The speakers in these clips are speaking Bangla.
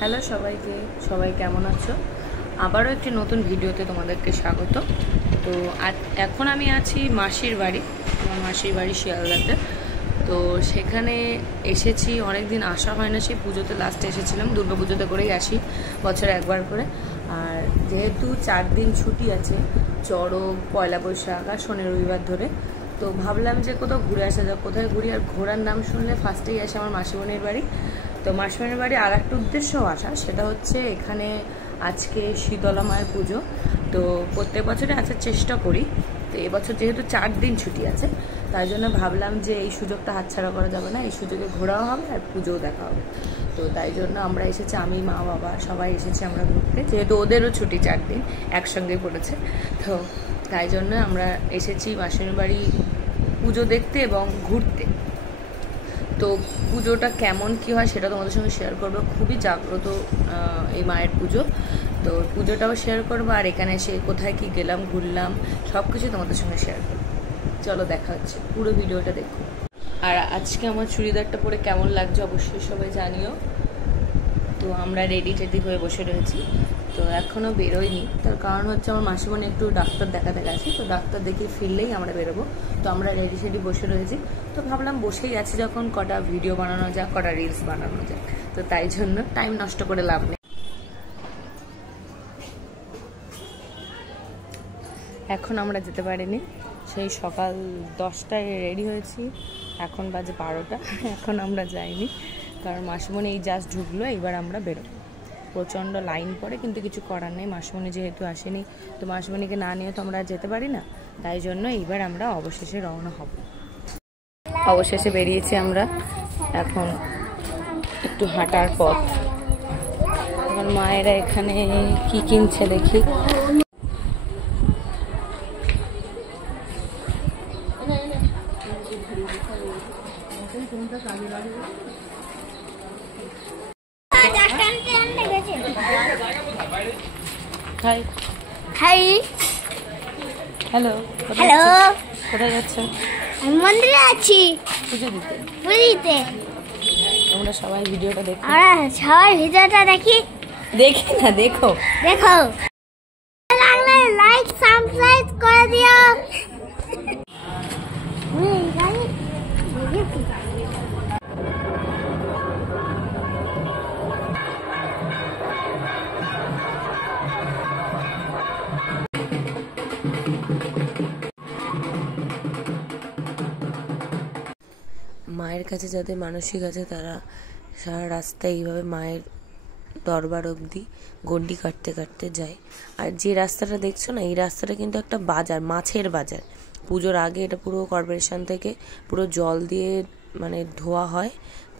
হ্যালো সবাইকে, সবাই কেমন আছো? আবারও একটি নতুন ভিডিওতে তোমাদেরকে স্বাগত। তো এখন আমি আছি মাসির বাড়ি, আমার মাসির বাড়ি শিয়ালদাতে। তো সেখানে এসেছি, অনেক দিন আসা হয় না, সেই পুজোতে লাস্টে এসেছিলাম, দুর্গা পুজোতে করেই আসি বছরে একবার করে। আর যেহেতু 4 দিন ছুটি আছে, চড়ক, পয়লা বৈশাখ আর শনি রবিবার ধরে, তো ভাবলাম যে কোথাও ঘুরে আসা যাক। কোথায় ঘুরি? আর ঘোরার নাম শুনলে ফার্স্টেই আসে আমার মাসিমণির বাড়ি। তো মাসিমণির বাড়ি আর একটা উদ্দেশ্যও আসা, সেটা হচ্ছে এখানে আজকে শীতলা মায়ের পুজো। তো প্রত্যেক বছরে আসার চেষ্টা করি। তো এবছর যেহেতু 4 দিন ছুটি আছে, তাই জন্য ভাবলাম যে এই সুযোগটা হাতছাড়া করা যাবে না, এই সুযোগে ঘোরাও হবে আর পুজোও দেখা হবে। তো তাই জন্য আমরা এসেছি, আমি, মা, বাবা সবাই এসেছি আমরা ঘুরতে, যেহেতু ওদেরও ছুটি 4 দিন একসঙ্গে পড়েছে। তো তাই জন্য আমরা এসেছি মাসির বাড়ি পুজো দেখতে এবং ঘুরতে। তো পুজোটা কেমন কী হয় সেটা তোমাদের সঙ্গে শেয়ার করবো। খুবই জাগ্রত এই মায়ের পুজো, তো পুজোটাও শেয়ার করবো। আর এখানে এসে কোথায় কি গেলাম, ঘুরলাম, সব কিছু তোমাদের সঙ্গে শেয়ার করবো। চলো দেখা হচ্ছে, পুরো ভিডিওটা দেখো। আর আজকে আমার চুড়িদারটা পরে কেমন লাগছে অবশ্যই সবাই জানিও। তো আমরা রেডি টেডি হয়ে বসে রয়েছি, তো এখনও বেরোয়নি। তার কারণ হচ্ছে আমার মাসিমণি একটু ডাক্তার দেখাতে গেছে, তো ডাক্তার দেখিয়ে ফিরলেই আমরা বেরোবো। তো আমরা রেডি সেডি বসে রয়েছি। তো ভাবলাম বসেই আছি যখন, কটা ভিডিও বানানো যাক, কটা রিলস বানানো যাক। তো তাই জন্য টাইম নষ্ট করে লাভ নেই। এখন আমরা যেতে পারিনি, সেই সকাল 10টায় রেডি হয়েছি, এখন বাজে 12টা, এখন আমরা যাইনি। কারণ মাসিমণি এই জাস্ট ঢুকলো, এইবার আমরা বেরোবো। প্রচণ্ড লাইন পড়ে, কিন্তু কিছু করার নেই, মাসিমণি যেহেতু আসেনি, তো মাসিমণিকে না নিয়ে তো আমরা যেতে পারি না। তাই জন্য এইবার আমরা অবশেষে রওনা হব। অবশেষে বেরিয়েছি আমরা, এখন একটু হাঁটার পথ। আমার মায়েরা এখানে কি কিনছে দেখি। High high, hello, hello. কোথায় যাচ্ছ? আমি মন্দিরে আছি পুজো দিতে। পুরীতে। তোমরা সবাই ভিডিওটা দেখো। আমরা সবাই ভিডিওটা দেখি না, দেখো। দেখো, লাগলে লাইক সাবস্ক্রাইব করে দিও। মায়ের কাছে যাদের মানসিক আছে তারা সারা রাস্তায় এইভাবে মায়ের দরবার অবধি গন্ডি কাটতে কাটতে যায়। আর যে রাস্তাটা দেখছো না, এই রাস্তাটা কিন্তু একটা বাজার, মাছের বাজার। পুজোর আগে এটা পুরো কর্পোরেশন থেকে পুরো জল দিয়ে মানে ধোয়া হয়,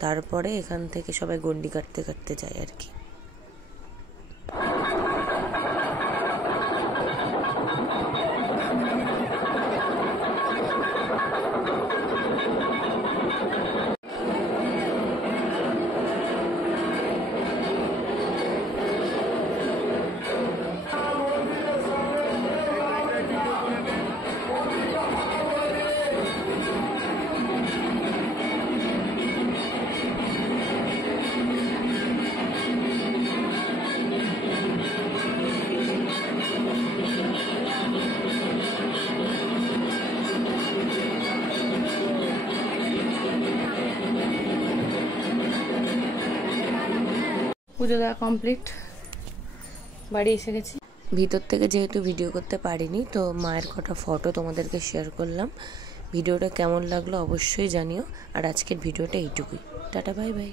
তারপরে এখান থেকে সবাই গন্ডি কাটতে কাটতে যায় আর কি। পুজো দেওয়া কমপ্লিট, বাড়ি এসে গেছি। ভিতর থেকে যেহেতু ভিডিও করতে পারিনি, তো মায়ের কটা ফটো তোমাদেরকে শেয়ার করলাম। ভিডিওটা কেমন লাগলো অবশ্যই জানিও। আর আজকের ভিডিওটা এইটুকুই। Tata, bye bye.